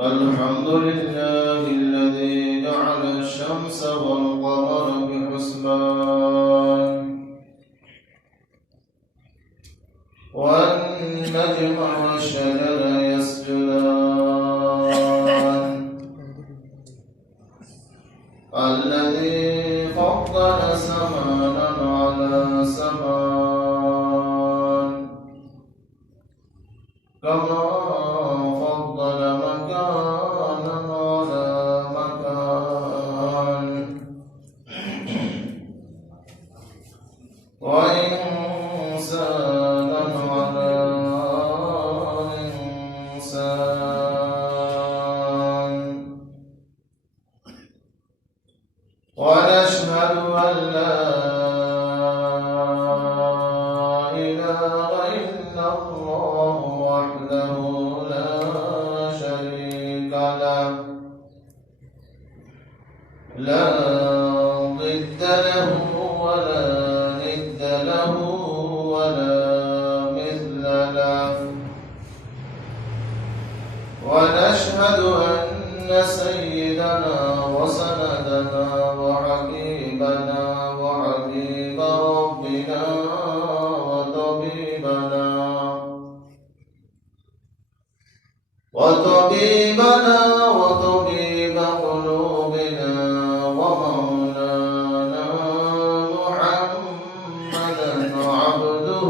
الحمد لله الذي جعل الشمس والقمر بحسبان والنجم والشجر يسجدان الذي فضل سمانا على سمان كما فضل مكانا على مكان وإنسانا على إنسان ونشهد أن لا إله إلا الله وحده لا شريك له لا ضد له ولا ند له ولا مثل له ونشهد أن سيدنا وسندنا وحبيبنا وحبيب ربنا وطبيب قلوبنا ومولانا محمدا عبده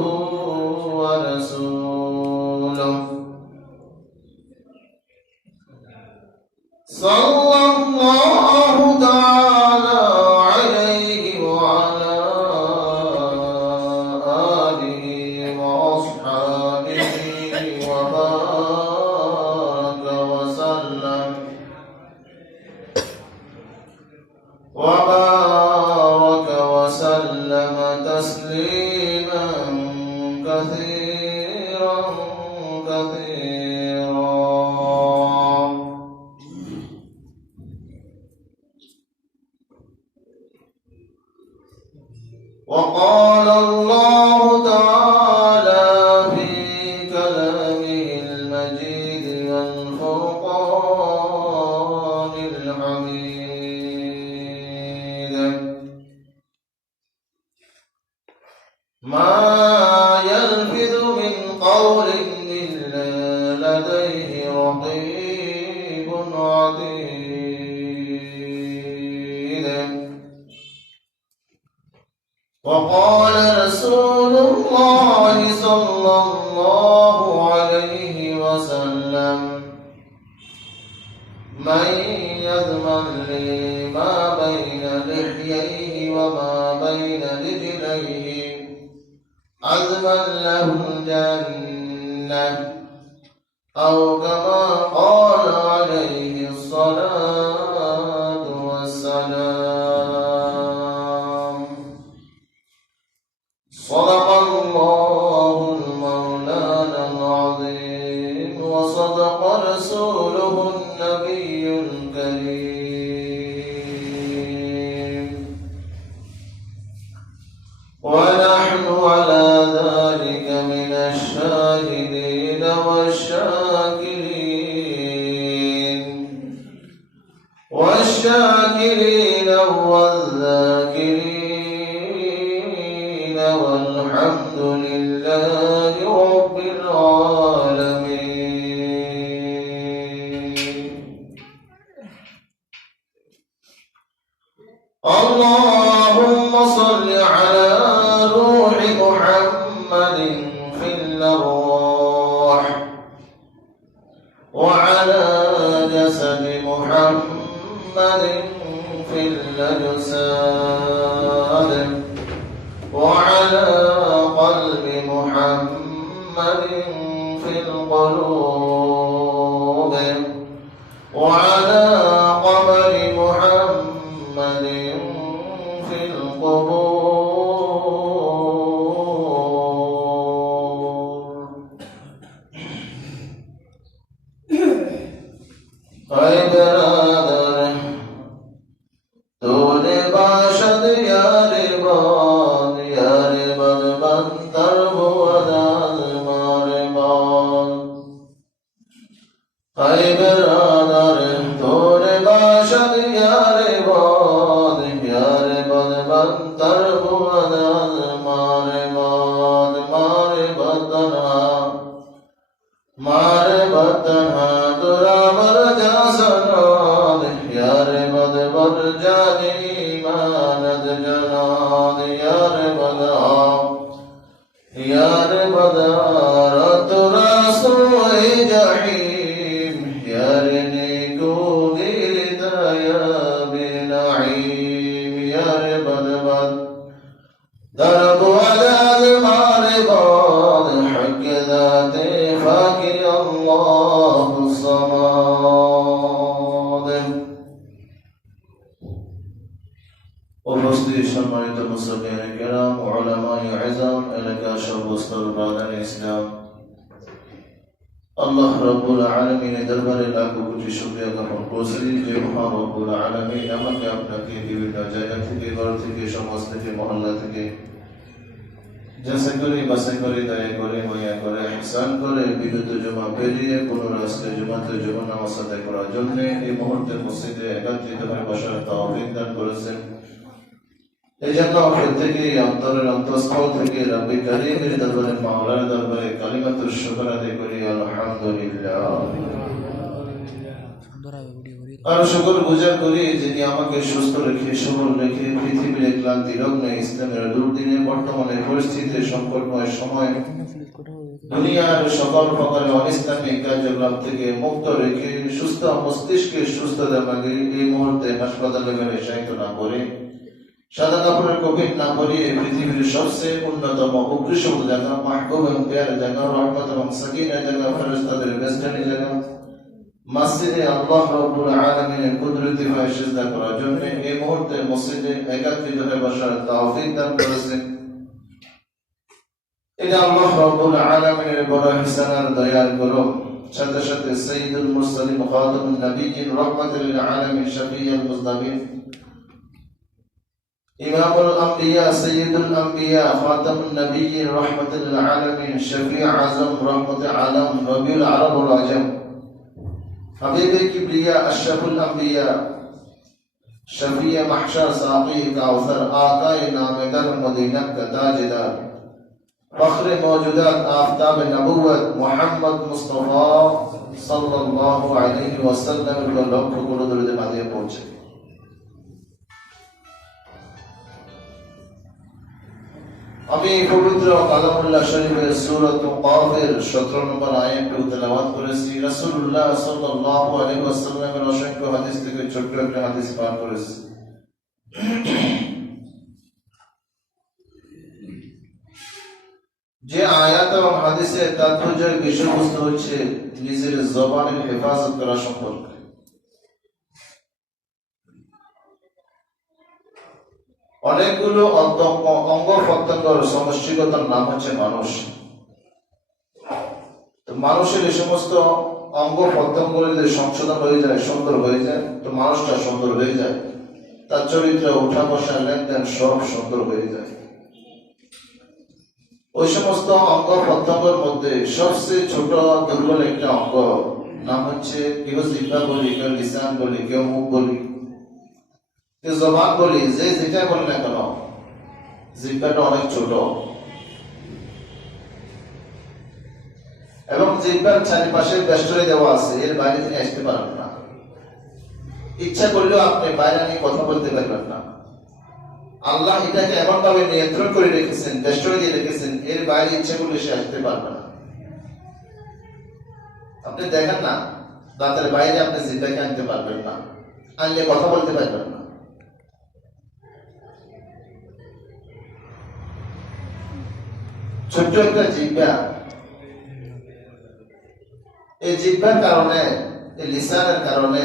ورسوله صلى الله تعالى عليه وعلى آله وأصحابه وبارك وسلم تسليما كثيرا وقال الله تعالى في كلامه المجيد والفرقان الحميد ما يلفظ من قول إلا لديه رقيب عتيد وقال رسول الله صلى الله عليه وسلم من يضمن لي ما بين لحييه وما بين رجليه أضمن له الجنة أو كما قال عليه الصلاة والسلام صدق الله المولانا العظيم وصدق رسوله النبي الكريم ونحن على ذلك من الشاهدين والشاكرين والذاكرين والحمد لله رب العالمين. اللهم صل على روح محمد في الأرواح وعلى جسد محمد في الأجساد وعلى قلب محمد في القلوب وعلى قبر محمد في القبور. أي برادر तूने बाशद यार बाद बंदर वो अदाल मारे बाद আই বেরাদার তোরে বাসাদ ইয়ারে বদ বন্তার বুয়াদার মারে বদনা তোরা মর জাসনাদ ইয়ারে বদ জানি মানদ জনাদ ইয়ারে বদার তোরা সোয়ে জাহিম ইয়ারে নেকো গিরদায়া বিনাইম ইয়ারে বদ درب على المعرض حق ذاته فاكر الله الصمد উপস্থিত সম্মানিত মুসলিম কেরাম উলামায়ে আযম এলাকা সর্বস্তর বাগানে ইসলাম আল্লাহ রাব্বুল আলামিনের দরবারে লাখো কোটি শুকরিয়া জ্ঞাপন করছি যে মহান রব্বুল আলামিন আমাকে আপনাকে বিভিন্ন জায়গা থেকে ঘর থেকে সমাজ থেকে মহল্লা থেকে যাচাই করে বাছাই করে দয়া করে মায়া করে ইহসান করে বিগত জমা পেরিয়ে পুনরায় আজকে জুমাতে জুমা নামাজ আদায় করার জন্য এই মুহূর্তে মসজিদে একত্রিত হয়ে বসার তৌফিক দান করেছেন। এই জন্য প্রত্যেকে অন্তরের অন্তঃস্থল থেকে রব্বি কারীমের দরবারে মাওলার দরবারে কালিমাতুর শুকর আদায় করি আলহামদুলিল্লাহ। আর শুকর গুজার করি যিনি আমাকে সুস্থ রেখে সবল রেখে পৃথিবীর ক্লান্তি লগ্নে ইসলামের দুর্দিনে বর্তমানে পরিস্থিতিতে সংকটময় সময় দুনিয়ার সকল প্রকারের অনিসলামিক কার্যকলাপ থেকে মুক্ত রেখে সুস্থ মস্তিষ্কে সুস্থতা মাগে এই মুহূর্তে হাসপাতালে গেলে শায়িত না করে সাদা কাপড়ের কোভিড না পরিয়ে পৃথিবীর সবচেয়ে উন্নতম উৎকৃষ্ট জায়গা মাহবুব এবং পেয়ার জায়গা রহমত এবং সাকিনার জায়গা ফেরেশতাদের বেস্টানি জায়গা মসজিদে আল্লাহ রাব্বুল আলামিনের কুদরতি ভাবে সিজদা করার জন্য এই মুহূর্তে মসজিদে একত্রিত হয়ে বসার তৌফিক দান করেছেন। এটা আল্লাহ রাব্বুল আলামিনের বড় ইহসান আর দয়ার করম। সাথে সাথে সাইয়্যিদুল মুরসালিন খাতামুন নবিয়্যিন রাহমাতুল লিল আলামিন শফিউল মুজতাবিন ইমামুল আম্বিয়া সাইয়্যিদুল আম্বিয়া খাতামুন নবিয়্যিন রাহমাতুল লিল আলামিন শফিউ আযম রাহমাতুল আলাম রবিউল আরব ওয়াল আজম حبیب کبریا اشرف الانبیاء شفیع محشر ساقی کاوثر آقا نامگر مدینہ کا تاجدار فخر موجودات آفتاب نبوت محمد مصطفیٰ صلی اللہ علیہ وسلم کو لوگ کو درود مدیح پہنچے۔ আমি পবিত্র কালামুল্লাহ শরীফের সূরাত কাফের 17 নম্বর আয়াতটি তেলাওয়াত করেছি। রাসূলুল্লাহ সাল্লাল্লাহু আলাইহি ওয়াসাল্লামের অসংখ্য হাদিস থেকে ছোট্ট একটা হাদিস পাঠ করেছি। যে আয়াত এবং হাদিসের তাৎপর্যের বিষয়বস্তু হচ্ছে নিজের জবানের হেফাজত করা সম্পর্কে। অনেকগুলো অঙ্গ প্রত্যঙ্গের সমষ্টিগত নাম হচ্ছে মানুষ। তো মানুষের এই সমস্ত অঙ্গ প্রত্যঙ্গ যদি সংশোধন হয়ে যায়, সুন্দর হয়ে যায়, তো মানুষটা সুন্দর হয়ে যায়, তার চরিত্র উঠা বসা লেনদেন সব সুন্দর হয়ে যায়। ওই সমস্ত অঙ্গ প্রত্যঙ্গের মধ্যে সবচেয়ে ছোট দুর্বল একটা অঙ্গ নাম হচ্ছে কেউ জিহ্বা বলি, কেউ লিসান বলি, কেউ মুখ বলি, জবান বলি, যে যেটা বলি না কেন জিহ্বাটা অনেক ছোট এবং জিহ্বার চারিপাশে বেষ্টনী দেওয়া আছে, এর বাইরে তিনি আসতে পারবেন না। ইচ্ছা করলেও আপনি বাইরে নিয়ে কথা বলতে পারবেন না। আল্লাহ এটাকে এমন ভাবে নিয়ন্ত্রণ করে রেখেছেন, বেষ্টনী দিয়ে রেখেছেন, এর বাইরে ইচ্ছা করলে সে আসতে পারবে না। আপনি দেখেন না দাঁতের বাইরে আপনি জিহ্বাকে আনতে পারবেন না, আনলে কথা বলতে পারবেন না। ছোট্ট একটা জিহ্বা, এই জিহ্বার কারণে, এই লিসানের কারণে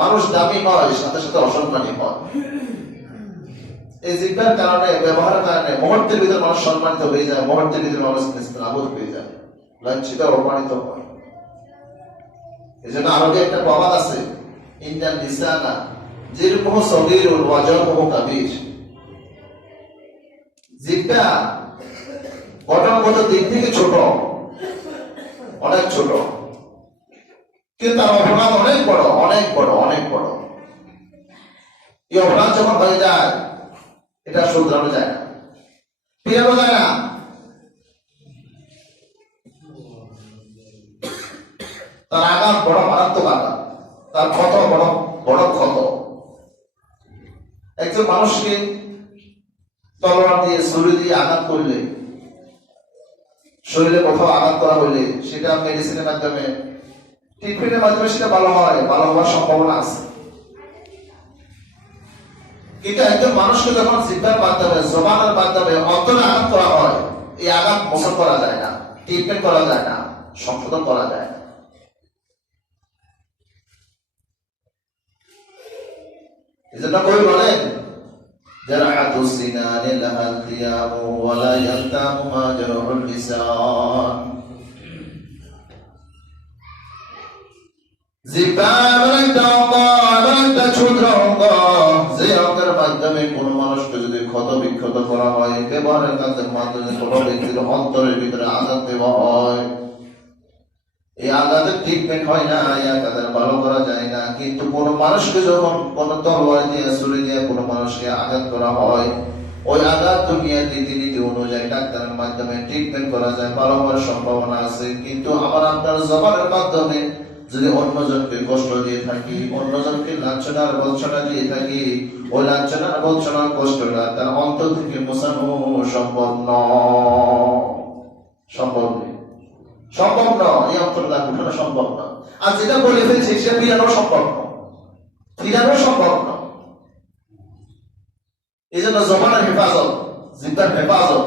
মানুষ দামি হয়, সাথে সাথে অসম্মানী হয়। এই জিহ্বার কারণে, ব্যবহারের কারণে মুহূর্তের ভিতরে মানুষ সম্মানিত হয়ে যায়, মুহূর্তের ভিতরে মানুষ আবোধ হয়ে যায়, লাঞ্ছিত অপমানিত হয়। এই জন্য আরবে একটা প্রবাদ আছে, ইন্নাল লিসানা জিরকুহু সগীরুন ওয়া জামুহু কাবীর। জিহ্বা গঠনগত দিক থেকে ছোট, অনেক ছোট, কিন্তু তার অপরাধ অনেক বড়, অনেক বড়, অনেক বড়। এই অপরাধ যখন হয়ে যায়, এটা শুধরানো যায় না, ফিরানো যায় না। তার আঘাত বড় মারাত্মক আঘাত, তার ক্ষত বড় বড় ক্ষত। একজন মানুষকে তলোয়ার দিয়ে, ছুরি দিয়ে আঘাত করলে, শরীরে কোথাও আঘাত করা হইলে, সেটা মেডিসিনের মাধ্যমে, ট্রিটমেন্টের মাধ্যমে সেটা ভালো হয়, ভালো হওয়ার সম্ভাবনা আছে। কিন্তু একজন মানুষকে যখন জিহ্বার মাধ্যমে, জবানের মাধ্যমে অন্তরে আঘাত করা হয়, এই আঘাত মোচন করা যায় না, ট্রিটমেন্ট করা যায় না, সংশোধন করা যায় না। এজন্য কবি বলেন, জারাহাতু সিনানি লাহাল কিয়ামু ওয়া লা ইয়ালতামু মা জারহুল লিসান। জিহ্বা একটা অঙ্গ, একটা ক্ষুদ্র অঙ্গ, যে অঙ্গের মাধ্যমে কোন মানুষকে যদি ক্ষত বিক্ষত করা হয়, ব্যবহারের কাজের মাধ্যমে কোন ব্যক্তির অন্তরের ভিতরে আঘাত দেওয়া হয়, এই আঘাতের ট্রিটমেন্ট হয় না, এই আঘাতের ভালো করা যায় না। কিন্তু কোন মানুষকে যখন কোন তলোয়ার দিয়ে, ছুরি দিয়ে কোন মানুষকে আঘাত করা হয়, ওই আঘাত দুনিয়ার রীতিনীতি অনুযায়ী ডাক্তারের মাধ্যমে ট্রিটমেন্ট করা যায়, ভালো হওয়ার সম্ভাবনা আছে। কিন্তু আমার আপনার জবানের মাধ্যমে যদি অন্যজনকে কষ্ট দিয়ে থাকি, অন্যজনকে লাঞ্ছনার বঞ্চনা দিয়ে থাকি, ওই লাঞ্ছনার বঞ্চনার কষ্টটা তার অন্তর থেকে মোছানো সম্ভব নয়, সম্ভব নেই, সম্ভব নয়। এই অন্তরটা উঠানো সম্ভব নয়। আর যেটা বলে ফেলছে সেটা ফিরানো সম্ভব নয়, ফিরানো সম্ভব নয়। এই জন্য জবানের হেফাজত, জিহ্বার হেফাজত,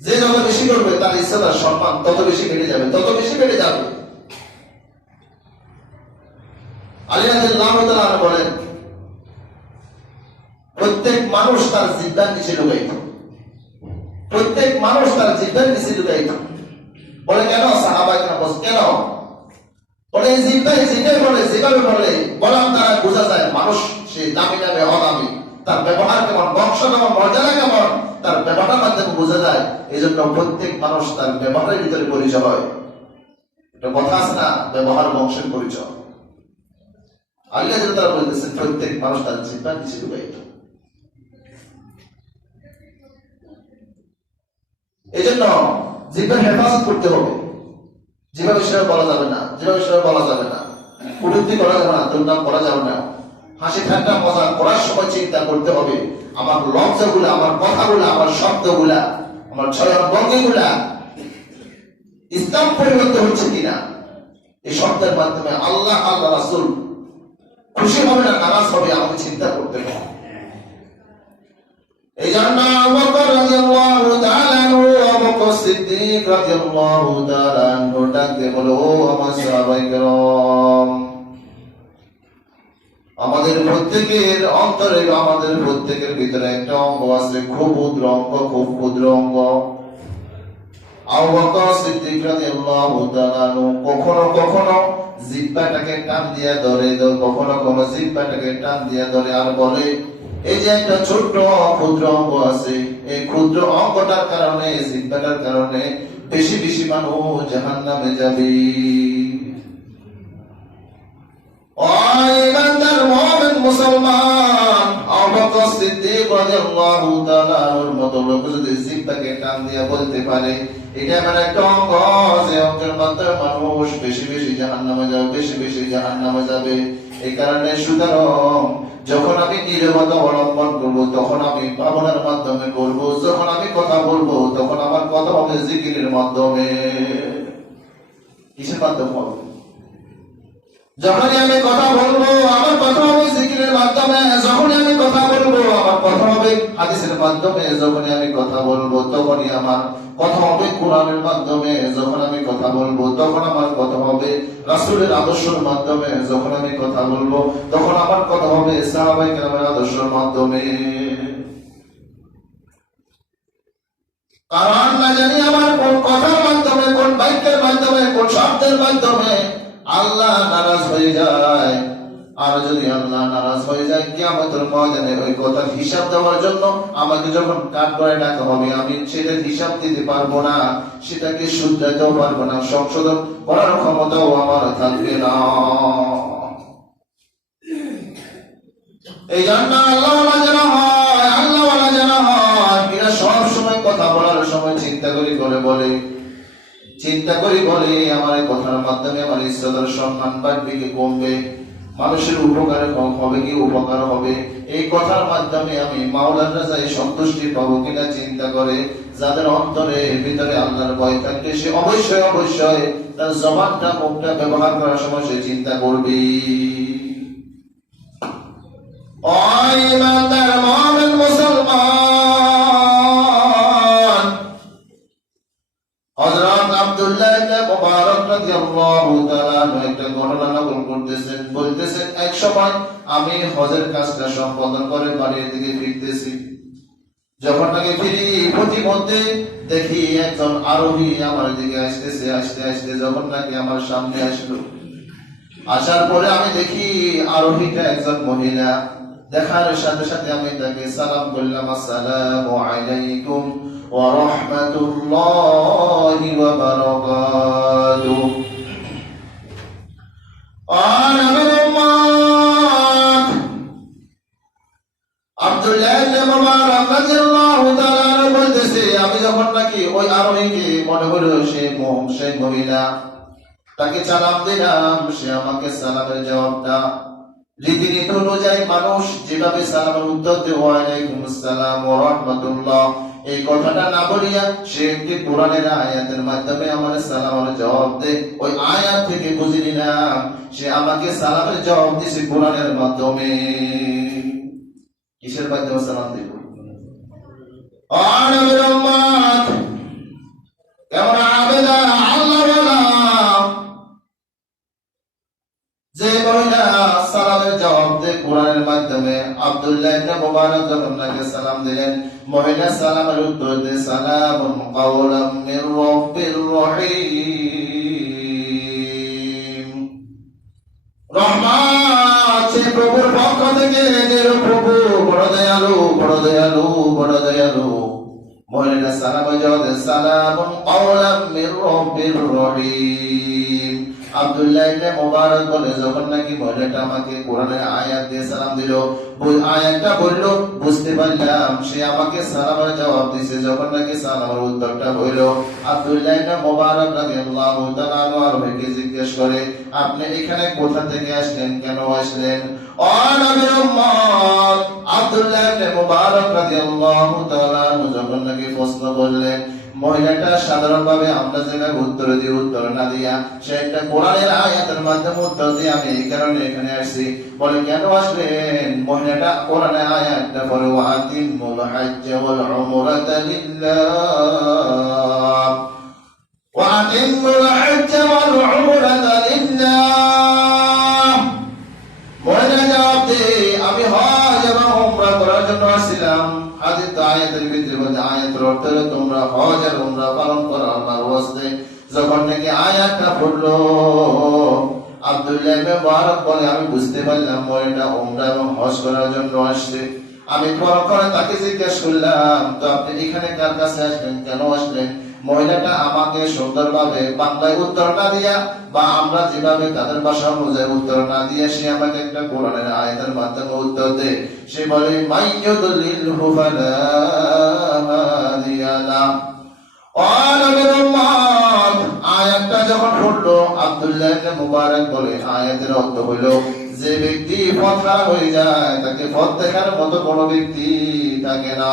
যে যত বেশি করবে তার ইজ্জত সম্মান তত বেশি বেড়ে যাবে, তত বেশি বেড়ে যাবে। আলী রাদিয়াল্লাহু তাআলা বলেন, প্রত্যেক মানুষ তার জিহ্বার নিচে লুকাইত, প্রত্যেক মানুষ তার জিহ্বার নিচে লুকাইত। বলে কেন? সাহাবা কেন বস কেন? বলে জিহ্বাই জিহ্বাই বলে, যেভাবে বলে বলার দ্বারা বোঝা যায় মানুষ সে দামি নামে অদামি, তার ব্যবহার কেমন, বংশ কেমন, মর্যাদা কেমন, তার ব্যবহারের মাধ্যমে বোঝা যায়। এই জন্য প্রত্যেক মানুষ তার ব্যবহারের ভিতরে পরিচয় হয়। একটা কথা আছে না, ব্যবহার বংশের পরিচয়। আল্লাহ তাআলা বলতেছেন প্রত্যেক মানুষ তার জিহ্বার নিচে লুকাইত। এই জন্য জিহ্বার হেফাজত করতে হবে। যেভাবে সেভাবে বলা যাবে না, যেভাবে সেভাবে বলা যাবে না, কটূক্তি করা যাবে না, দুর্নাম করা যাবে না। হাসি ঠাট্টা মজা করার সময় চিন্তা করতে হবে আমার লফজগুলা, আমার কথাগুলা, আমার শব্দগুলা, আমার চলন ভঙ্গিগুলা ইসলাম পরিবর্তন হচ্ছে কিনা। এই শব্দের মাধ্যমে আল্লাহ, আল্লাহ রাসূল খুশি হবে না নারাজ হবে, আমাকে চিন্তা করতে হবে। এই জন্য আবু বকর রাদিয়াল্লাহু তাআলা আনহু, আবু বকর সিদ্দিক রাদিয়াল্লাহু তাআলা আনহু ডাকতে বলো, ও আমার সাহাবায়ে কেরাম, আমাদের প্রত্যেকের অন্তরে, আমাদের প্রত্যেকের ভিতরে একটা অঙ্গ আছে, খুব ক্ষুদ্র অঙ্গ, খুব ক্ষুদ্র অঙ্গ। আবু বকর সিদ্দিক রাদিয়াল্লাহু তাআলা আনহু কখনো কখনো জিহ্বাটাকে টান দিয়া ধরে, কখনো কখনো জিহ্বাটাকে টান দিয়া ধরে আর বলে, এই যে একটা ছোট্ট ক্ষুদ্র অঙ্গ আছে, এই ক্ষুদ্র অঙ্গটার কারণে, জিহ্বাটার কারণে বেশি বেশি মানুষ জাহান্নামে যাবে। ও ইমানদার মুমিন মুসলমান, আবু বকর সিদ্দিক রাদিয়াল্লাহু তাআলা এর মতো লোক যদি জিহ্বাকে টান দিয়া বলতে পারে, এটা এমন একটা অঙ্গ যে অঙ্গের মাধ্যমে মানুষ বেশি বেশি জাহান্নামে যাবে, বেশি বেশি জাহান্নামে যাবে। এই কারণে সুতরাং যখন আমি নীরবতা অবলম্বন করব, তখন আমি ভাবনার মাধ্যমে করব, যখন আমি কথা বলবো তখন আমার কথা হবে জিকিরের মাধ্যমে। কিসের মাধ্যমে হবে? যখনই আমি কথা বলবো আমার কথা হবে জিকিরের মাধ্যমে, যখনই আমি কথা বলবো আমার কথা হবে হাদিসের মাধ্যমে, যখনই আমি কথা বলবো তখনই আমার কথা হবে কোরআনের মাধ্যমে, যখন আমি কথা বলবো তখন আমার কথা হবে রাসূলের আদর্শের মাধ্যমে, যখন আমি কথা বলবো তখন আমার কথা হবে সাহাবায়ে কেরামের আদর্শের মাধ্যমে। কারণ না জানি আমার কোন কথার মাধ্যমে, কোন বাক্যের মাধ্যমে, কোন শব্দের মাধ্যমে আল্লাহ নারাজ হয়ে যায়, আর যদি আল্লাহ নারাজ হয়ে যায় কিয়ামতের ময়দানে ওই কথার হিসাব দেওয়ার জন্য আমাকে যখন কাঠ করে ডাকা হবে, আমি সেটার হিসাব দিতে পারবো না, সেটাকে শুধরাতেও পারবো না, সংশোধন করার ক্ষমতাও আমার থাকবে না। এই জন্য আল্লাহওয়ালা যেন হয়, আল্লাহওয়ালা যেন হয়, এরা সব সময় কথা বলার সময় চিন্তা করি করে বলে, চিন্তা করি বলে আমার এই কথার মাধ্যমে আমার ইজ্জতের সম্মান বাড়বে কি কমবে, মানুষের উপকার হবে কি উপকার হবে, এই কথার মাধ্যমে আমি মাওলার রাজায় সন্তুষ্টি পাবো কিনা চিন্তা করে যাদের অন্তরে ভিতরে আল্লাহর ভয় থাকবে সে অবশ্যই অবশ্যই তার জবানটা মুখটা ব্যবহার করার সময় সে চিন্তা করবে। ইমানদার মুমিন মুসলমান, হযরত আব্দুল্লাহ ইবনে মুবারক রাদিয়াল্লাহু তাআলা একটা ঘটনা নকল করতেছেন, বলতেছেন এক সময় আমি হজের কাজটা সম্পাদন করে বাড়ির দিকে ফিরতেছি, যখন নাকি ফিরি প্রতিমধ্যে দেখি একজন আরোহী আমার দিকে আসতেছে, আসতে আসতে যখন নাকি আমার সামনে আসলো, আসার পরে আমি দেখি আরোহীটা একজন মহিলা, দেখার সাথে সাথে আমি তাকে সালাম করলাম, আসসালামু আলাইকুম ওয়া রাহমাতুল্লাহি ওয়া বারাকাতুহু। আব্দুল্লাহ ইবনে মুবারক রাদিয়াল্লাহু তাআলা বলতেছে আমি যখন নাকি ওই আরোহীকে মনে হলো সেই মহিলা, তাকে সালাম দিলাম, সে আমাকে সালামের জবাবটা রীতিনীতি অনুযায়ী মানুষ যেভাবে সালামের উত্তর দেয় ওয়ালাইকুম আসসালাম ওয়া রাহমাতুল্লাহ, এই কথাটা না বলিয়া সে একটি কোরআনের আয়াতের মাধ্যমে আমার সালামের জবাব দেয়। ওই আয়াত থেকে বুঝে নিলাম সে আমাকে সালামের জবাব দিয়েছে কোরআনের মাধ্যমে। কিসের মাধ্যমে সালাম দিব? কেমন আবেদা আল্লাহওয়ালা যে মহিলা সালামের জবাব দেয় কোরআনের মাধ্যমে, আব্দুল্লাহ ইবনে মুবারক যখন তাকে সালাম দিলেন, মহিলা সালামের উত্তর দেয় সালামুন কাওলাম মির রাব্বির রহিম, রহমান সে প্রভুর পক্ষ থেকে, যে প্রভু বড় দয়ালু বড় দয়ালু বড় দয়ালু। মহিলা সালামের জবাব দেয় সালামুন কাওলাম মির রাব্বির রহিম। আব্দুল্লাহ ইবনে মুবারক বলে যখন নাকি মহিলাটা আমাকে কোরআনের আয়াত দিয়ে সালাম দিল, ওই আয়াতটা বলল, বুঝতে পারলাম সে আমাকে সালামের জবাব দিয়েছে। যখন নাকি সালামের উত্তরটা হইল, আব্দুল্লাহ ইবনে মুবারক রাদিয়াল্লাহু তাআলা আরোহীকে জিজ্ঞেস করে আপনি এখানে কোথা থেকে আসলেন, কেন আসলেন? ও নবীর উম্মত, আব্দুল্লাহ ইবনে মুবারক রাদিয়াল্লাহু তাআলা যখন নাকি প্রশ্ন করলেন, মহিলাটা সাধারণভাবে আমরা যেভাবে উত্তর দিই উত্তর না দিয়া সে একটা কোরআনের আয়াতের মাধ্যমে উত্তর দিয়ে আমি এই কারণে এখানে আসছি। বলে কেন আসলেন? মহিলাটা কোরআনের আয়াতটা পড়ে ওয়াতিমুল হজ্জ ওয়াল উমরাতা লিল্লাহ, ওয়াতিমুল হজ্জ ওয়াল উমরাতা লিল্লাহ। মহিলা জবাব দেয় আমি হজ এবং উমরা করার জন্য আসছিলাম। হাদিস আয়াতের ভিতরে বলে আয়াতের অর্থ হলো তোমরা হজ আর উমরা পালন করো আল্লাহর ওয়াস্তে। যখন নাকি আয়াতটা পড়লো, আব্দুল্লাহ ইবনে মুবারক বলে আমি বুঝতে পারলাম মহিলাটা উমরা এবং হজ করার জন্য আসছে। আমি পরক্ষণে তাকে জিজ্ঞেস করলাম তো আপনি এখানে কার কাছে আসলেন, কেন আসলেন? মহিলাটা আমাকে সুন্দরভাবে বাংলায় উত্তর না দিয়া বা আমরা যেভাবে তাদের ভাষা অনুযায়ী উত্তর না দিয়ে সে আমাকে একটা কোরআনের আয়াতের মাধ্যমে উত্তর দেয়। সে বলে মাইয়ুদলিলহু ফালা হাদিয়া লা। আয়াতটা যখন পড়লো, আব্দুল্লাহ ইবনে মুবারক বলে আয়াতের অর্থ হলো যে ব্যক্তি পথহারা হয়ে যায় তাকে পথ দেখার মতো কোনো ব্যক্তি থাকে না।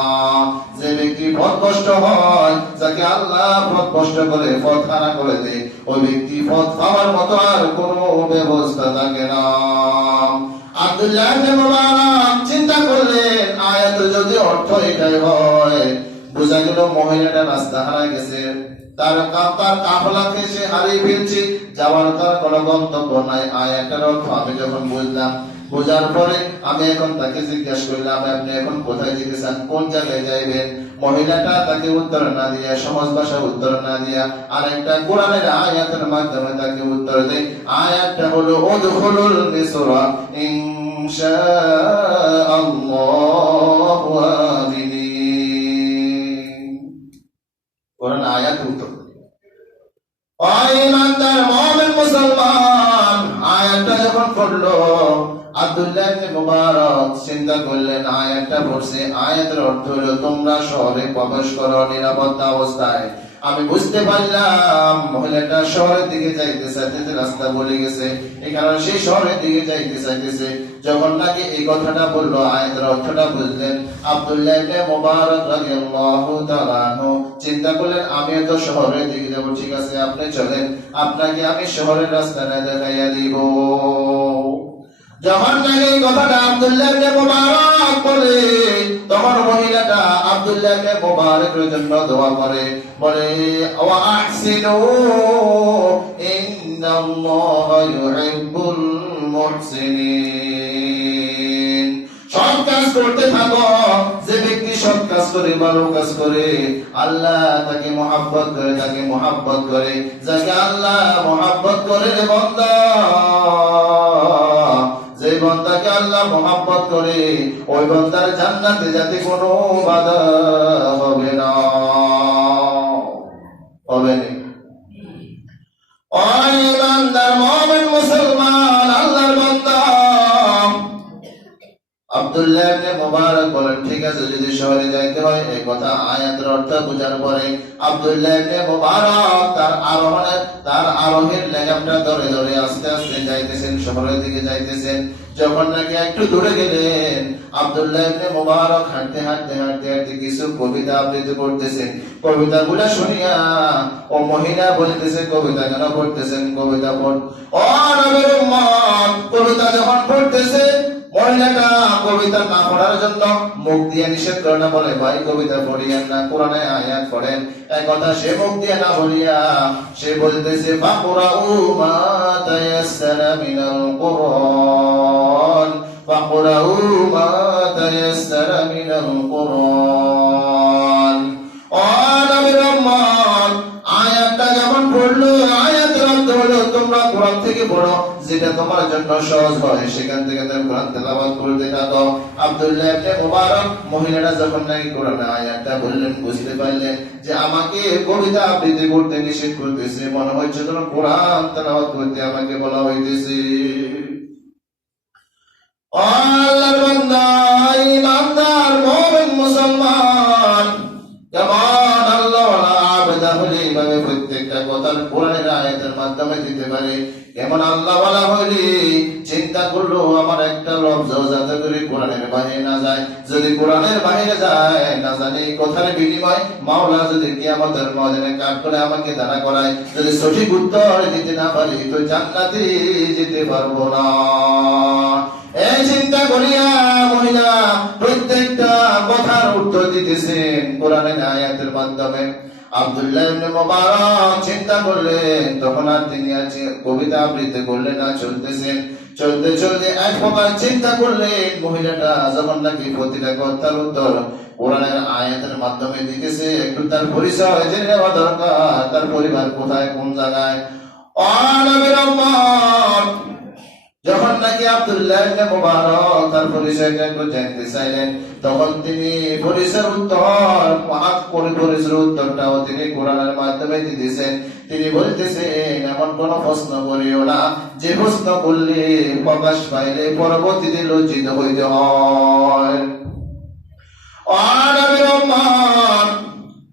যে ব্যক্তি পথভ্রষ্ট হয়, যাকে আল্লাহ পথভ্রষ্ট করে পথহারা করে দেয়, ওই ব্যক্তি পথ পাওয়ার মতো আর কোনো ব্যবস্থা থাকে না। আব্দুল্লাহ ইবনে মুবারক চিন্তা করলেন আয়াতের যদি অর্থ এটাই হয়, বোঝা গেল মহিলাটা রাস্তা হারায় গেছে, তার কাফলাকে সে হারিয়ে ফেলছে, যাওয়ার তার কোনো গন্তব্য নাই। আয়াতের অর্থ আমি যখন বুঝলাম বোঝার পরে আমি এখন তাকে জিজ্ঞাসা করলাম, আপনি এখন কোথায় যেতে চান, কোন জায়গায় যাইবেন? মহিলাটা তাকে উত্তর না দিয়া, সহজ ভাষা উত্তর না দিয়া, আরেকটা কোরআনের আয়াতের মাধ্যমে তাকে উত্তর দেয়। আয়াতটা হলো উদখুলুল মিসরা ইনশাআল্লাহু আমিনিন। কোরআন আয়াত উত্তর ইমানদার মুমিন মুসলমান। আয়াতটা যখন পড়লো, আব্দুল্লাহ ইবনে মুবারক চিন্তা করলেন, আয়াতটা পড়ছে, আয়াতের অর্থ হলো তোমরা শহরে প্রবেশ করো নিরাপত্তা অবস্থায়। আমি বুঝতে পারলাম মহিলাটা শহরের দিকে যাইতে চাইতেছে, রাস্তা বলে গেছে, এই কারণে সেই শহরের দিকে যাইতে চাইতেছে। যখন নাকি এই কথাটা বললো, আয়াতের অর্থটা বুঝলেন, আব্দুল্লাহ ইবনে মুবারক রাদিয়াল্লাহু তাআলা আনহু চিন্তা করলেন, আমিও তো শহরের দিকে যাব, ঠিক আছে আপনি চলেন, আপনাকে আমি শহরের রাস্তাটা দেখাইয়া দিব। যখন নাকি এই কথাটা আব্দুল্লাহ ইবনে মুবারক বলে, তখন মহিলাটা আব্দুল্লাহ ইবনে মুবারকের জন্য দোয়া করে, বলে ওয়া আহসিনু ইন্নাল্লাহা ইউহিব্বুল মুহসিনিন। সৎ কাজ করতে থাকো, যে ব্যক্তি সৎ কাজ করে, ভালো কাজ করে, আল্লাহ তাকে মহব্বত করে, তাকে মহব্বত করে। যাকে আল্লাহ মহব্বত করে রে বান্দা, যে বান্দাকে আল্লাহ মহব্বত করে, ওই বান্দার জান্নাতে যেতে কোনো বাধা হবে না, হবে না। ওই বান্দার মুমিন মুসলমান আল্লাহর বান্দা আব্দুল্লাহ ইবনে মুবারক বলেন, ঠিক আছে যদি শহরে যাইতে হয়। এই কথা আয়াতের অর্থ বোঝার পরে আব্দুল্লাহ ইবনে মুবারক তার আরোহের লেগামটা ধরে ধরে আস্তে আস্তে যাইতেছেন, শহরের দিকে যাইতেছেন। যখন নাকি একটু দূরে গেলেন, আব্দুল্লাহ ইবনে মুবারক হাঁটতে হাঁটতে হাঁটতে হাঁটতে কিছু কবিতা আবৃত্তি করতেছেন। কবিতাগুলা শুনিয়া ও মহিলা বলতেছে, কবিতা কেন পড়তেছেন? কবিতা পড়। ও নবীর উম্মত, কবিতা যখন পড়তেছে, মহিলাটা কবিতা না পড়ার জন্য মুখ দিয়ে নিষেধ করে না, বলে ভাই কবিতা পড়িয়েন না, কোরআনে আয়াত পড়েন। এক কথা সে মুখ দিয়ে না বলিয়া সে বলতেছে, ফাকুরাউ মা তায়াসসারা মিনাল কুরআন, ফাকুরাউ মা তায়াসসারা মিনাল কুরআন। ও নবীর উম্মত, আয়াতটা যখন পড়লো, আয়াতের অর্থ হলো তোমরা কোরআন থেকে পড়ো, যেটা তোমার জন্য সহজ হয় সেখান থেকে তুমি কোরআন তেলাওয়াত করতে থাকো। আব্দুল্লাহ ইবনে মুবারক মহিলাটা যখন নাকি কোরআন আয়াতটা বললেন, বুঝতে পারলেন যে আমাকে কবিতা আবৃত্তি করতে নিষেধ করতেছে, মনে হচ্ছে যেন কোরআন তেলাওয়াত করতে আমাকে বলা হইতেছে। আল্লাহর বান্দা, ইমানদার মুমিন মুসলমান, কেমন আল্লাহওয়ালা আবেদা হলে এইভাবে প্রত্যেকটা কথার কোরআনের আয়াতের মাধ্যমে দিতে পারে। কেমন আল্লাহওয়ালা হলে চিন্তা করলো, আমার একটা লফজ যাতে করে কোরআনের বাইরে না যায়। যদি কোরআনের বাইরে যায়, না জানি কথার বিনিময় মাওলা যদি কিয়ামতের ময়দানে কাঠ করে আমাকে দাঁড়া করায়, যদি সঠিক উত্তর দিতে না পারি তো জান্নাতে যেতে পারবো না। এই চিন্তা করিয়া মহিলা প্রত্যেকটা কথার উত্তর দিতেছেন কোরআনের আয়াতের মাধ্যমে। আব্দুল্লাহ ইবনে মুবারক চিন্তা করলেন, তখন আর তিনি কবিতা আবৃত্তি করলেন না, চলতেছেন। চলতে চলতে এক প্রকার চিন্তা করলেন, মহিলাটা যখন নাকি প্রতিটা কথার উত্তর কোরআনের আয়াতের মাধ্যমে দিতেছে, একটু তার পরিচয় জেনে নেওয়া দরকার, তার পরিবার কোথায়, কোন জায়গায়। ও নবীর উম্মত, যখন নাকি আব্দুল্লাহ ইবনে মুবারক তার পরিচয়টা একটু জানতে চাইলেন, তখন তিনি পরিচয়ের উত্তরটাও তিনি কোরআনের মাধ্যমে দিতেছেন। তিনি বলতেছেন, এমন কোন প্রশ্ন করিও না যে প্রশ্ন করলে প্রকাশ পাইলে পরবর্তীতে লজ্জিত হইতে হয়।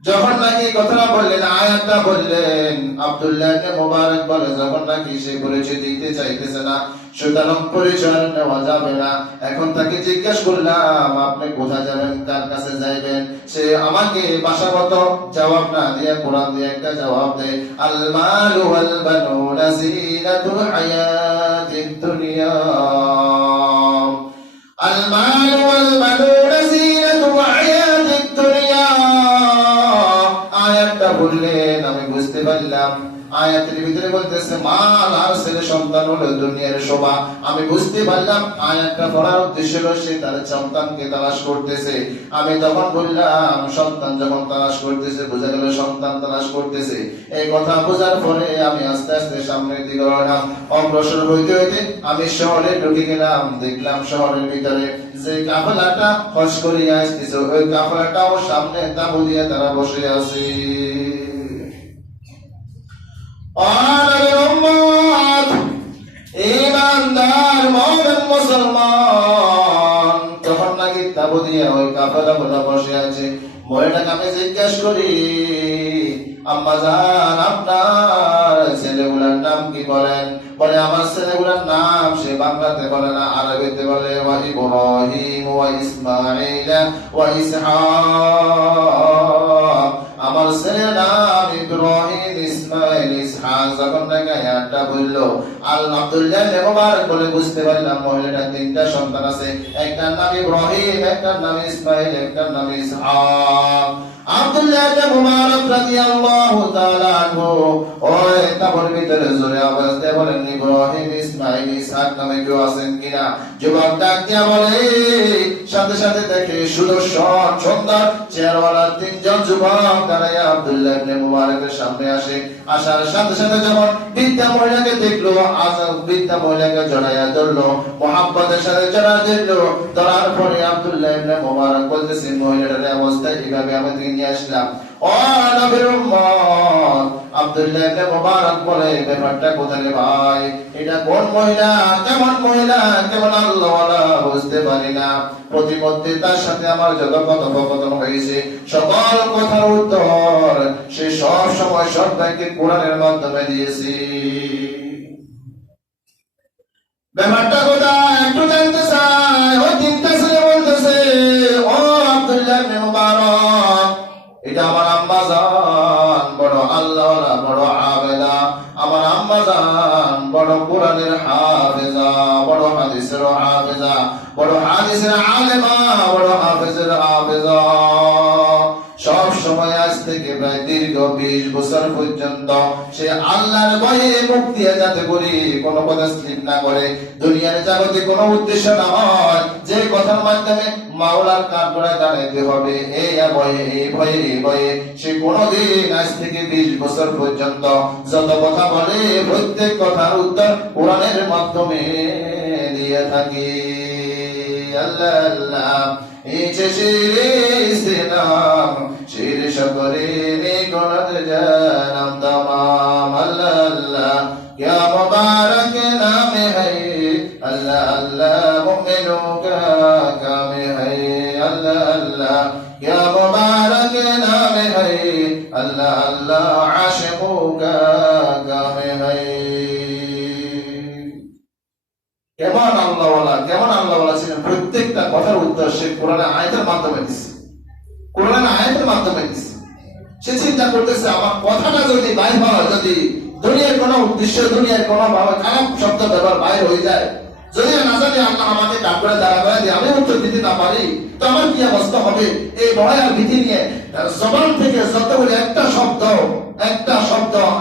যখন নাকি কথাটা বললেন, আয়াতটা বললেন, আব্দুল্লাহ ইবনে মুবারক বলে, যখন নাকি সে পরিচয় দিতে চাইতেছে না, সুতরাং পরিচয় নেওয়া যাবে না। এখন তাকে জিজ্ঞাসা করলাম, আপনি কোথায় যাবেন, কার কাছে যাইবেন? সে আমাকে ভাষাগত জবাব না দিয়ে কোরআন দিয়ে একটা জবাব দেয়, আল মালু ওয়াল বানুনা জিনাতুল হায়াতিদ দুনিয়া, আল মালু ওয়াল বানুনা জিনাতুল হায়াতিদ দুনিয়া। আয়াতটা বললেন, আমি বুঝতে পারলাম আয়াতের ভিতরে বলতেছে মাল আর ছেলে সন্তান হলো দুনিয়ার শোভা। আমি বুঝতে পারলাম আয়াতটা পড়ার উদ্দেশ্য হলো সে তার সন্তানকে তালাশ করতেছে। আমি তখন বললাম সন্তান যখন তালাশ করতেছে, বোঝা গেল সন্তান তালাশ করতেছে। এই কথা বোঝার পরে আমি আস্তে আস্তে সামনের দিকে রওনা অগ্রসর হইতে হইতে আমি শহরে ঢুকে গেলাম। দেখলাম শহরের ভিতরে যে কাফেলাটা হজ করিয়া আসতেছে, ওই কাফেলাটাও সামনে তাঁবু দিয়ে তারা বসে আছে। ইমানদার মুমিন মুসলমান তখন নাকি তাঁবু দিয়ে ওই কাফেলা গুলো বসে আছে। মহিলাটাকে আমি জিজ্ঞাসা করি, আম্মা জান আপনার ছেলেগুলার নাম কি বলেন? বলে আমার ছেলেগুলার নাম সে বাংলাতে বলে না, আরবিতে বলে ওয়া ইব্রাহিম ওয়া ইসমাঈল ওয়া ইসহাক। আমার ছেলের নাম ইব্রাহিম, ইসমাঈল, ইসহাক। যখন নাকি আয়াতটা বলল আব্দুল্লাহ ইবনে মুবারক বলে বুঝতে পারলাম মহিলাটার তিনটা সন্তান আছে, একটার নাম ইব্রাহিম, একটার নাম ইসমাঈল, একটার নাম ইসহাক। আব্দুল্লাহ ইবনে মুবারক রাদিয়াল্লাহু তাআলা আনহু ওই তাঁবুর ভিতরে জোরে আওয়াজ দিয়ে বলেন ইব্রাহিম, ইসমাঈল, ইসহাক নামে কেউ আছেন কিনা? যুবক ডাক দিয়া বলে, সাথে সাথে দেখে সুদর্শন সুন্দর চেহারাওয়ালা তিনজন যুবক দাঁড়াইয়া আব্দুল্লাহ ইবনে মুবারকের সামনে আসে। আসার সাথে সাথে যখন বৃদ্ধা মহিলাকে দেখলো, বৃদ্ধা মহিলাকে জড়াইয়া ধরলো, মুহাব্বতের সাথে জড়াইয়া ধরলো। ধরার পরে আব্দুল্লাহ ইবনে মুবারক বলতেছে মহিলাটার অবস্থা এইভাবে আমি নিয়ে আসলাম। ও নবীর উম্মত, আব্দুল্লাহ ইবনে মুবারক বলে ব্যাপারটা কোথায় ভাই? এটা কোন মহিলা, কেমন মহিলা, কেমন আল্লাহওয়ালা বুঝতে পারি না। প্রতিমধ্যে তার সাথে আমার যত কথোপকথন হয়েছে সকল কথার উত্তর সে সব সময় সবাইকে কোরআনের মাধ্যমে দিয়েছি। ব্যাপারটা কোথায় একটু জানতে চাই। ওই তিনটা ছেলে বলতেছে, ও আব্দুল্লাহ ইবনে মুবারক, এটা আমার আম্মা জান বড় আল্লাহওয়ালা, বড় আবেদা। আমার আম্মা জান বড় কোরআনের হাফেজা, বড় হাদিসের হাফেজা, বড় হাদিসের আলেমা, বড় হাফেজের হাফেজা। সব সময় আজ থেকে প্রায় দীর্ঘ 20 বছর পর্যন্ত সে আল্লাহর ভয়ে মুখ দিয়ে যাতে করি কোনো কথা স্লিপ না করে, দুনিয়ার জগতে কোনো উদ্দেশ্য না হয় যে কথার মাধ্যমে মাওলার কাঠ গড়ায় দাঁড়াইতে হবে, এই ভয়ে এই ভয়ে এই ভয়ে সে কোনোদিন আজ থেকে 20 বছর পর্যন্ত যত কথা বলে প্রত্যেক কথার উত্তর কোরআনের মাধ্যমে দিয়ে থাকি। আল্লাহ আল্লাহ ইচ্ছে শিরে ইস্তেনাম শিরে শকরে নিকোনাদ জানাম তামাম। আল্লাহ আল্লাহ क्या मुबारक नाम है, अल्लाह अल्लाह मुमिनों का काम है। अल्लाह अल्लाह क्या मुबारक नाम है, अल्लाह अल्लाह आशिकों का काम है। কেমন আল্লাহওয়ালা, কেমন আল্লাহওয়ালা ছিলেন, প্রত্যেকটা কথার উত্তর সে কোরআনের আয়াতের মাধ্যমে দিচ্ছে, কোরআনের আয়াতের মাধ্যমে দিচ্ছে। সে চিন্তা করতেছে আমার কথাটা যদি বাইর হয়, যদি দুনিয়ার কোন উদ্দেশ্য, দুনিয়ার কোন ভাবে খারাপ শব্দ ব্যবহার বাইর হয়ে যায়, যদি না জানি আল্লাহ আমাকে কাঠ করে দাঁড়া করে দিয়ে আমি উত্তর দিতে না পারি, তো আমার কি অবস্থা হবে? এই ভয় আর ভীতি নিয়ে জবান থেকে যতগুলি একটা শব্দ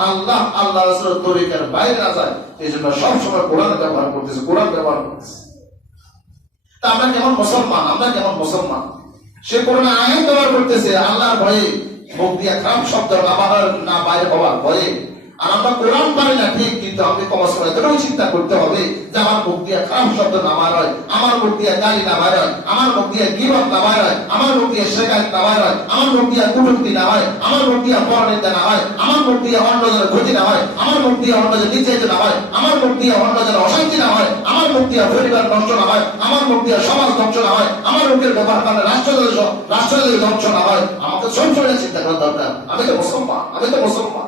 আল্লাহ আল্লাহ রাসূলের তরিকার বাইরে না যায়, এই জন্য সবসময় কোরআন ব্যবহার করতেছে, কোরআন ব্যবহার করতেছে। তা আমরা কেমন মুসলমান, আমরা কেমন মুসলমান? সে কোরআন আয়াত ব্যবহার করতেছে আল্লাহর ভয়ে, মুখ দিয়ে খারাপ শব্দ না বাইরে হওয়ার ভয়ে। আর আমরা কোরআন পারি না ঠিক, কিন্তু আমি কমাস করে এতটাও চিন্তা করতে হবে যে আমার মুখ দিয়ে খারাপ শব্দ না বার হয়, আমার মুখ দিয়ে গালি না বার হয়, আমার মুখ দিয়ে গীবত না বার হয়, আমার মুখ দিয়ে শেখায়ত না বার হয়, আমার মুখ দিয়ে কটূক্তি না হয়, আমার মুখ দিয়ে পরনিন্দা না হয়, আমার মুখ দিয়ে অন্যজনের ক্ষতি না হয়, আমার মুখ দিয়ে অন্যজনের নির্যাতিত না হয়, আমার মুখ দিয়ে অন্যজনের অশান্তি না হয়, আমার মুখ দিয়ে পরিবার নষ্ট না হয়, আমার মুখ দিয়ে সমাজ ধ্বংস না হয়, আমার মুখের ব্যবহার কারণে রাষ্ট্র ধ্বংস না হয়। আমাকে সব সময় চিন্তা করার দরকার, আমি তো মুসলমান, আমি তো মুসলমান,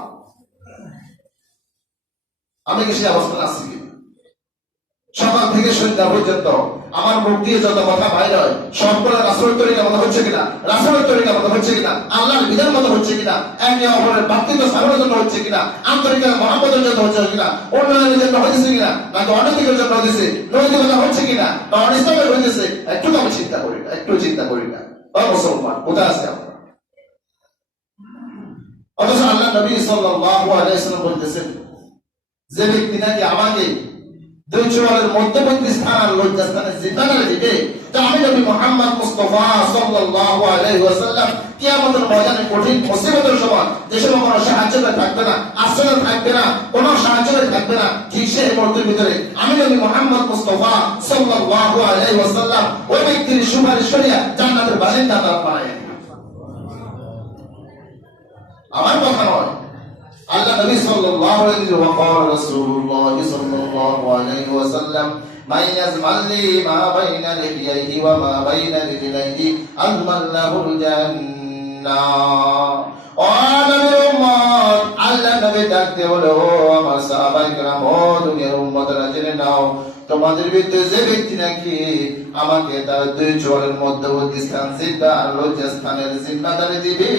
আমি কি সেই অবস্থান আছি কি? সকাল থেকে সন্ধ্যা পর্যন্ত আমার মুখ দিয়ে যত কথা বাইর হয় সবগুলো রাসূলের তরিকার মতো হচ্ছে কিনা, রাসূলের তরিকার মতো হচ্ছে কিনা, আল্লাহর বিধান মতো হচ্ছে কিনা, একে অপরের ভক্তিত্ব সাধনের জন্য হচ্ছে কিনা, আন্তরিকতা মহব্বতের জন্য হচ্ছে কিনা, উন্নয়নের জন্য হচ্ছে কিনা, নাকি অনৈতিকের জন্য হচ্ছে, নৈতিকতা হচ্ছে কিনা, বা অনিসলামের হচ্ছে, একটু আমি চিন্তা করি না, একটু চিন্তা করি না। মুসলমান কোথায় আছে আমরা? অথচ আল্লাহ নবী সাল্লাল্লাহু আলাইহি ওয়াসাল্লাম বলতেছেন যে ব্যক্তি নাকি আমাকে দুই চোয়ালের মধ্যবর্তী স্থান আর লজ্জাস্থানে জিম্মাদারি দিবে, তা আমি নবী মুহাম্মদ মুস্তাফা সাল্লাল্লাহু আলাইহি ওয়াসাল্লাম কিয়ামতের ময়দানে কঠিন মুসিবতের সময় যে সময় কোনো সাহায্য থাকবে না, আশ্রয় থাকবে না, কোনো সাহায্য থাকবে না, ঠিক সেই মুহূর্তের ভিতরে আমি নবী মুহাম্মদ মুস্তাফা সাল্লাল্লাহু আলাইহি ওয়াসাল্লাম ওই ব্যক্তির সুপারিশ করিয়া জান্নাতের বাসিন্দা তারা পায়। আমার কথা নয়, আল্লাহ নবী সাল্লাল্লাহু আলাইহি ওয়া ক্বালা রাসূলুল্লাহ সাল্লাল্লাহু আলাইহি ওয়াসাল্লাম মান ইয়াজমালি মা বাইনা লিহিয়াইহি ওয়া মা বাইনা রিজলাইহি আযমাল্লাহুল জান্নাহ। ও নবীর উম্মত, আল্লাহ নবী ডাকতে বলে, ও আমার সাহাবায়ে কেরাম, ও দুনিয়ার উম্মতরা জেনে নাও, তোমাদের ভিতরে যে ব্যক্তি নাকি আমাকে তার দুই চোয়ালের মধ্যবর্তী স্থান জিহ্বা আর লজ্জাস্থানের জিম্মাদারি দিবে,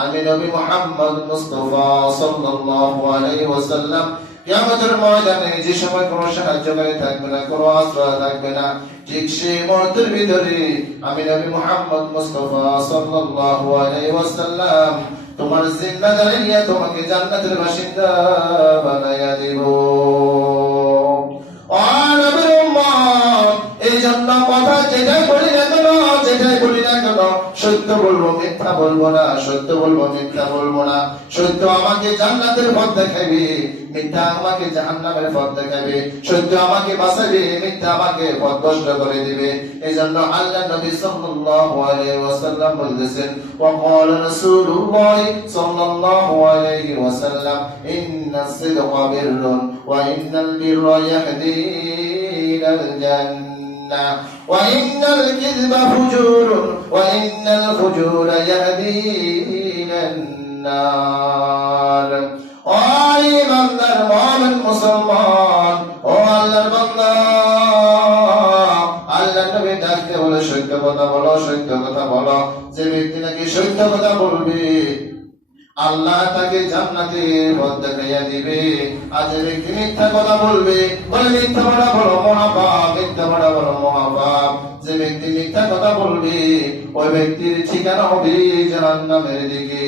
আমি নবী মুহাম্মদ মুস্তাফা সাল্লাল্লাহু আলাইহি ওয়াসাল্লাম কিয়ামতের ময়দানে যে সময় কোনো সাহায্যকারী থাকবে না, কোনো আশ্রয় থাকবে না, ঠিক সেই মুহূর্তের ভিতরে আমি নবী মুহাম্মদ মুস্তাফা সাল্লাল্লাহু আলাইহি ওয়াসাল্লাম তোমার জিম্মাদারি নিয়ে তোমাকে জান্নাতের বাসিন্দা বানাইয়া দেব। ও নবীর উম্মত, এই জন্য কথা যেটাই বলি না কেন, যেটাই বলি না কেন, সত্য বলবো, মিথ্যা বলবো না, সত্য বলবো, মিথ্যা বলবো না। সত্য আমাকে জান্নাতের পথ দেখাবে, মিথ্যা আমাকে জাহান্নামের পথ দেখাবে। সত্য আমাকে বাঁচাবে, মিথ্যা আমাকে পথভ্রষ্ট করে দিবে। এজন্য আল্লাহ নবী সাল্লাল্লাহু আলাইহি ওয়াসাল্লাম বলতেছেন, ওয়া ক্বালা রাসূলুল্লাহ সাল্লাল্লাহু আলাইহি ওয়াসাল্লাম ইন্নাস সিদকা বিররুন ওয়া ইন্নাল বিররা ইয়াহদি ইলাল জান্নাহ ওয়া ইন্নাল কিযবা ফুজুরুন ওয়া ইন্নাল ফুজুরা ইয়াহদি ইলান নার। ও ইমানদার মুমিন মুসলমান, ও আল্লাহর বান্দা, আল্লাহ নবী ডাকতে বলে সত্য কথা বলো, সত্য কথা বলো। যে ব্যক্তি নাকি সত্য কথা বলবে আল্লাহ তাকে জান্নাতের পথ দেখাইয়া দিবে। আর যে ব্যক্তি মিথ্যা কথা বলবে, বলে মিথ্যা বলা বড় মহাপাপ, মিথ্যা বলা বড় মহাপাপ। যে ব্যক্তি মিথ্যা কথা বলবে ওই ব্যক্তির ঠিকানা হবে জাহান্নামের দিকে।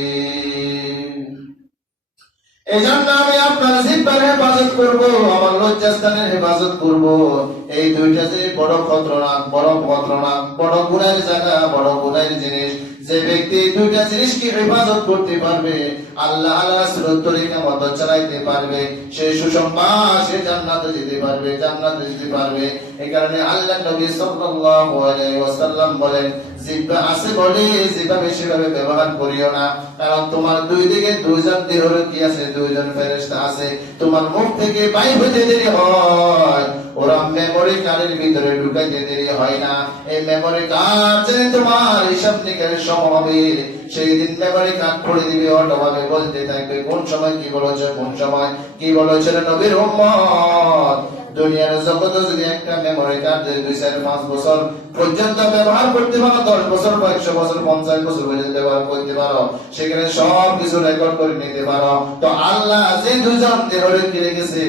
এজন্য আমি আপনার জিহ্বার হেফাজত করব, আমার লজ্জাস্থানের হেফাজত করব। এই দুইটা যে বড় খতরনাক, বড় খতরনাক, বড় গুনাহের জায়গা, বড় গুনাহের জিনিস। যে ব্যক্তি দুইটা জিনিসকে হেফাজত করতে পারবে, আল্লাহ রাসূলের তরিকা মতো চালাইতে পারবে, সে সুসংবাদ, সে জান্নাতে যেতে পারবে, জান্নাতে যেতে পারবে। এই কারণে আল্লাহ নবী সাল্লাল্লাহু আলাইহি ওয়াসাল্লাম বলেন, জিহ্বা আছে বলে যেভাবে সেভাবে ব্যবহার করিও না, কারণ তোমার দুই দিকে দুইজন দেহরক্ষী আছে, দুইজন ফেরেশতা আছে। তোমার মুখ থেকে বাইর হতে দেরি হয়, ওরা মেমোরি কার্ডের ভিতরে ঢুকাইতে দেরি হয় না। এই মেমোরি কার্ড যে তোমার হিসাব নিকাশের সময় হবে, সেই দিন মেমোরি কার্ড পড়ে দিবে, অটোভাবে বলতে থাকবে কোন সময় কি বলেছে, কোন সময় কি বলেছে। নবীর উম্মত, দুনিয়ার জগতে যদি একটা মেমোরি কার্ড 2-4-5 বছর পর্যন্ত ব্যবহার করতে পারো, 10 বছর বা 100 বছর 50 বছর পর্যন্ত ব্যবহার করতে পারো, সেখানে সব কিছু রেকর্ড করে নিতে পারো, তো আল্লাহ যে দুজন দেহরক্ষী রেখেছে,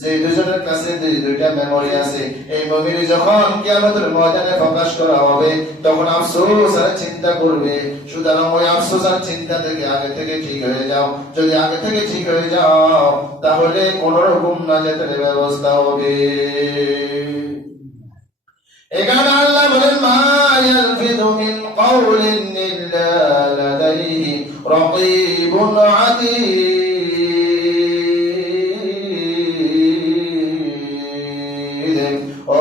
যে দুজনের কাছে দুইটা মেমোরি আছে, এই মেমোরি যখন কিয়ামতের ময়দানে প্রকাশ করা হবে, তখন আফসোস আর চিন্তা করবে। সুতরাং ওই আফসোস আর চিন্তা থেকে আগে থেকে ঠিক হয়ে যাও। যদি আগে থেকে ঠিক হয়ে যাও, তাহলে কোন রকম নাজাতের ব্যবস্থা হবে। এখানে আল্লাহ বলেন, মা ইয়ালফিযু মিন কাওলিন ইল্লা লাদাইহি রাকীবুন আতীদ। ও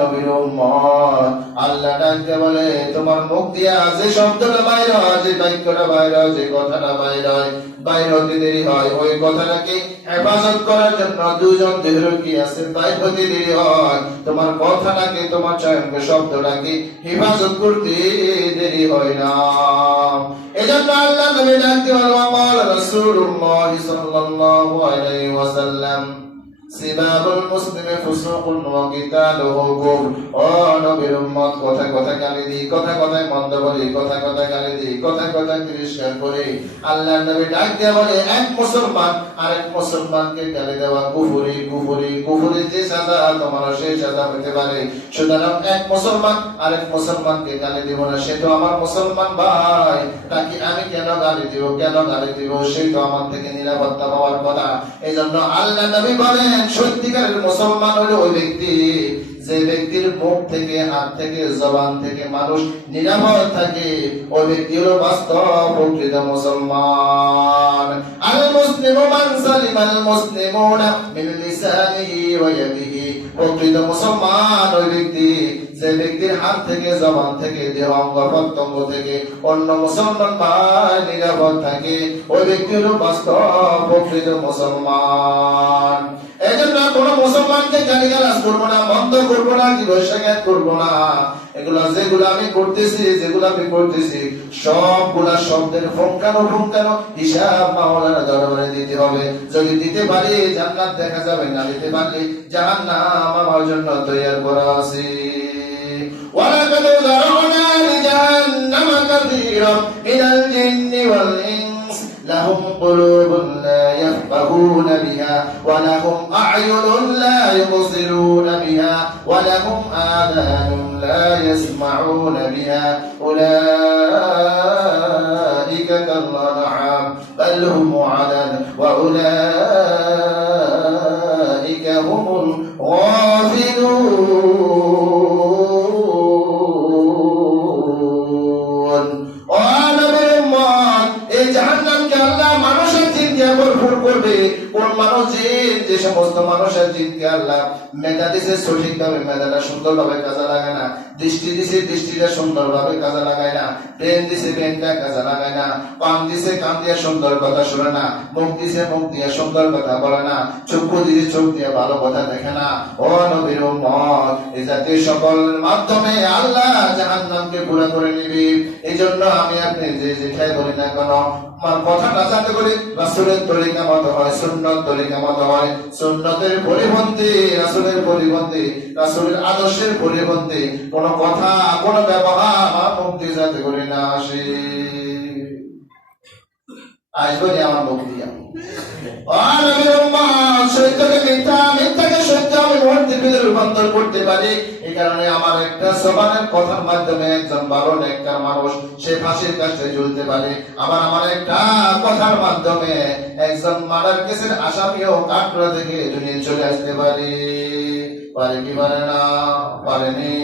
নবীর উম্মত, আল্লাহ ডাকতে বলে, তোমার মুখ দিয়া যে শব্দটা বাইর হয়, যে বাক্যটা বাইর হয়, যে কথাটা বাইর হয়, বাইর হতে দেরি হয়, ওই কথাটাকে হেফাজত করার জন্য দুজন দেহরক্ষী আছে, বাইর হতে দেরি হয়। তোমার কথাটাকে, তোমার চয়নকে, শব্দটাকে হেফাজত করতে দেরি হয় না। এজন্য আল্লাহ নবী ডাকতে বলে, ওয়া ক্বালা রাসূলুল্লাহ সাল্লাল্লাহু আলাইহি ওয়াসাল্লাম সিবাবুল মুসলিমে ফুসুকুন ওয়া কিতালুহু কুফর। ও নবীর উম্মত, কথা কথা গালি দিই, কথা কথায় মন্দ বলি, কথা কথা গালি দিই, কথা কথা তিরস্কার করি। আল্লাহর নবী ডাক দিয়ে বলে, এক মুসলমান আরেক মুসলমানকে গালি দেওয়া কুফরি, কুফরি, কুফরি যে সাজা তোমার সেই সাজা হতে পারে। সুতরাং এক মুসলমান আরেক মুসলমানকে গালি দিব না, সে তো আমার মুসলমান ভাই, তাকে আমি কেন গালি দিব, কেন গালি দিব, সেই তো আমার থেকে নিরাপত্তা পাওয়ার কথা। এই জন্য আল্লাহ নবী বলেন, সত্যিকারের মুসলমান হলো ওই ব্যক্তি যে ব্যক্তির মুখ থেকে, হাত থেকে, জবান থেকে মানুষ নিরাপদ থাকে, ওই ব্যক্তি হলো বাস্তব প্রকৃত মুসলমান। আল মুসলিমু মান সালিমাল মুসলিমুনা মিন লিসানিহি ওয়া ইয়াদিহি। প্রকৃত মুসলমান ওই ব্যক্তি যে ব্যক্তির হাত থেকে, জবান থেকে, দেহ অঙ্গ প্রত্যঙ্গ থেকে অন্য মুসলমান ভাই নিরাপদ থাকে, ওই ব্যক্তি হলো বাস্তব প্রকৃত মুসলমান। এই জন্য কোনো মুসলমানকে গালিগালাজ করবো না, মন্দ করবো না, কি বৈশাখাত করবো না। এগুলা যেগুলো আমি করতেছি, যেগুলো আমি করতেছি, সবগুলা শব্দের পুঙ্খানুপুঙ্খানু হিসাব মাওলানা দরবারে দিতে হবে। যদি দিতে পারি জান্নাত দেখা যাবে, না দিতে পারলে জাহান্নাম আমার জন্য তৈরি করা আছে। ওয়ালাকাদ যারানা লিজাহান্নামা কাসীরাম মিনাল জিন্নি ওয়াল ইনস লাহুম কুলুবুন লা ইয়াফকাহুনা বিহা ওয়া লাহুম আ'য়ুনুন লা ইউবসিরুনা বিহা ওয়া লাহুম আযানুন লা ইয়াসমাউনা বিহা উলাইকা কাল আনআম বাল হুম আদাল ওয়া উলাইকা হুমুল গাফিলুন। কোন মানুষ যে সমস্ত মানুষের জিনকে আল্লাহ মেধা দিছে, সঠিকভাবে মেধাটা সুন্দরভাবে কাজে লাগায় না, দৃষ্টি দিছে দৃষ্টিটা সুন্দরভাবে কাজে লাগায় না, ব্রেন দিছে ব্রেনটা কাজে লাগায় না, কান দিছে কান দিয়ে সুন্দর কথা শুনে না, মুখ দিছে মুখ দিয়ে সুন্দর কথা বলে না, চক্ষু দিছে চোখ দিয়ে ভালো কথা দেখে না। ও নবীর উম্মত, এই জাতীয় সকল মাধ্যমে আল্লাহ জাহান্নামকে পুরো করে নিবি। এই জন্য আমি আপনি যে যেটাই বলি না কেন, কথাটা যাতে করে রাসূলের তরিকা মতো হয়, সুন্নত তরিকা মতো হয়, সুন্নতের পরিপন্থী, রাসূলের পরিপন্থী, রাসূলের আদর্শের পরিপন্থী কোন কথা, কোন ব্যবহার আমার মুখ দিয়ে যাতে করে না আসে। আসবে না আমার মুখ দিয়ে। সত্যকে মিথ্যা, মিথ্যাকে সত্য আমি মুহূর্তে ভিতরে রূপান্তর করতে পারি। এই কারণে আমার একটা জবানের কথার মাধ্যমে একজন ভালো নেককার মানুষ সে ফাঁসির কাছে ঝুলতে পারে। আবার আমার একটা কথার মাধ্যমে একজন মার্ডার কেসের আসামিও কাঠগড়া থেকে দুনিয়া চলে আসতে পারে। পারে কি পারে না? পারেনি।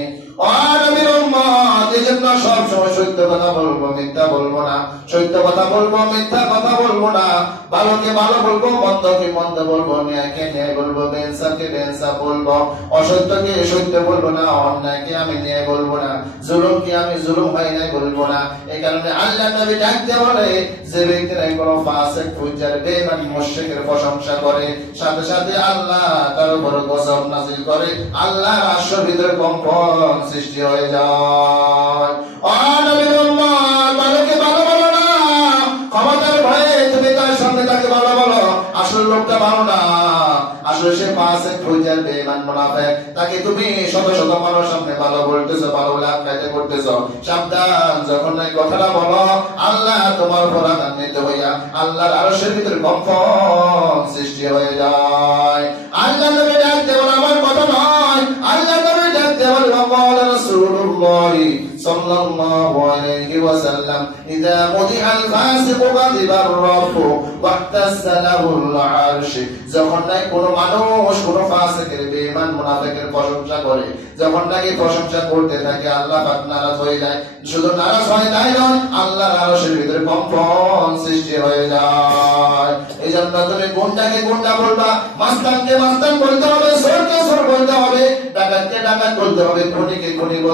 সব সময় সত্য কথা বলবো, মিথ্যা বলবো না, সত্য কথা বলবো, মিথ্যা কথা বলবো না, ভালোকে ভালো বলবো, মন্দকে মন্দ বলবো, ন্যায়কে ন্যায় বলবো, বেইনসাফকে বেইনসাফ বলবো, অসত্যকে সত্য বলবো না, অন্যায়কে আমি ন্যায় বলবো না, জুলুমকে আমি জুলুম হয় নাই বলবো না। এই কারণে আল্লাহ নবী ডাকতে বলে, যে ব্যক্তিরা কোনো ফাসিক ফুজ্জার বেঈমান মুশরিকের প্রশংসা করে, সাথে সাথে আল্লাহ তার উপর গজব নাযিল করে, আল্লাহ রাষ্ট্রের ভিতরে কম্পন সৃষ্টি হয়ে যায়। নবীর উম্মত, ভালোকে ভালো বলো না, ক্ষমতার ভয়ে তুমি তার সামনে তাকে ভালো বলো, আসল লোকটা ভালো না, আসলে সে ফাসিক ফুজ্জার বেঈমান মুনাফিক, তাকে তুমি শত শত মানুষের সামনে ভালো বলতেছো, ভালো লাভ খাইতে করতেছো। সাবধান, যখন এই কথাটা বলো আল্লাহ তোমার উপর আনন্দিত হইয়া আল্লাহর আরশের ভিতরে কম্পন সৃষ্টি হয়ে যায়। আল্লাহ নবী ডাকতে বলে আমার কথা নয়, আল্লাহ নবী ডাকতে বলে ওয়াকাল রাসূলুল্লাহ সাল্লাল্লাহু আলাইহি ওয়াসাল্লাম ইযা মুদিআল ফাসিকু গাদিবার রাব্ব ওয়াহতাসালাহুল আরশ। যখন নাই কোন মানুষ কোন ফাসিকের বেঈমান মুনাফিকের প্রশংসা করে, যখন নাকি প্রশংসা করতে থাকে আল্লাহ পাক নারাজ হয়ে যায়। শুধু নারাজ হয় তাই নয়, আল্লাহর আরশের ভিতরে কম্পন সৃষ্টি হয়ে যায়। এই জন্য তুমি গুন্ডাকে গুন্ডা বলবা, মাস্তানকে মাস্তান বলতে হবে, চোরকে চোর বলতে হবে, ডাকাতকে ডাকাত বলতে হবে, খুনিকে খুনি বলতে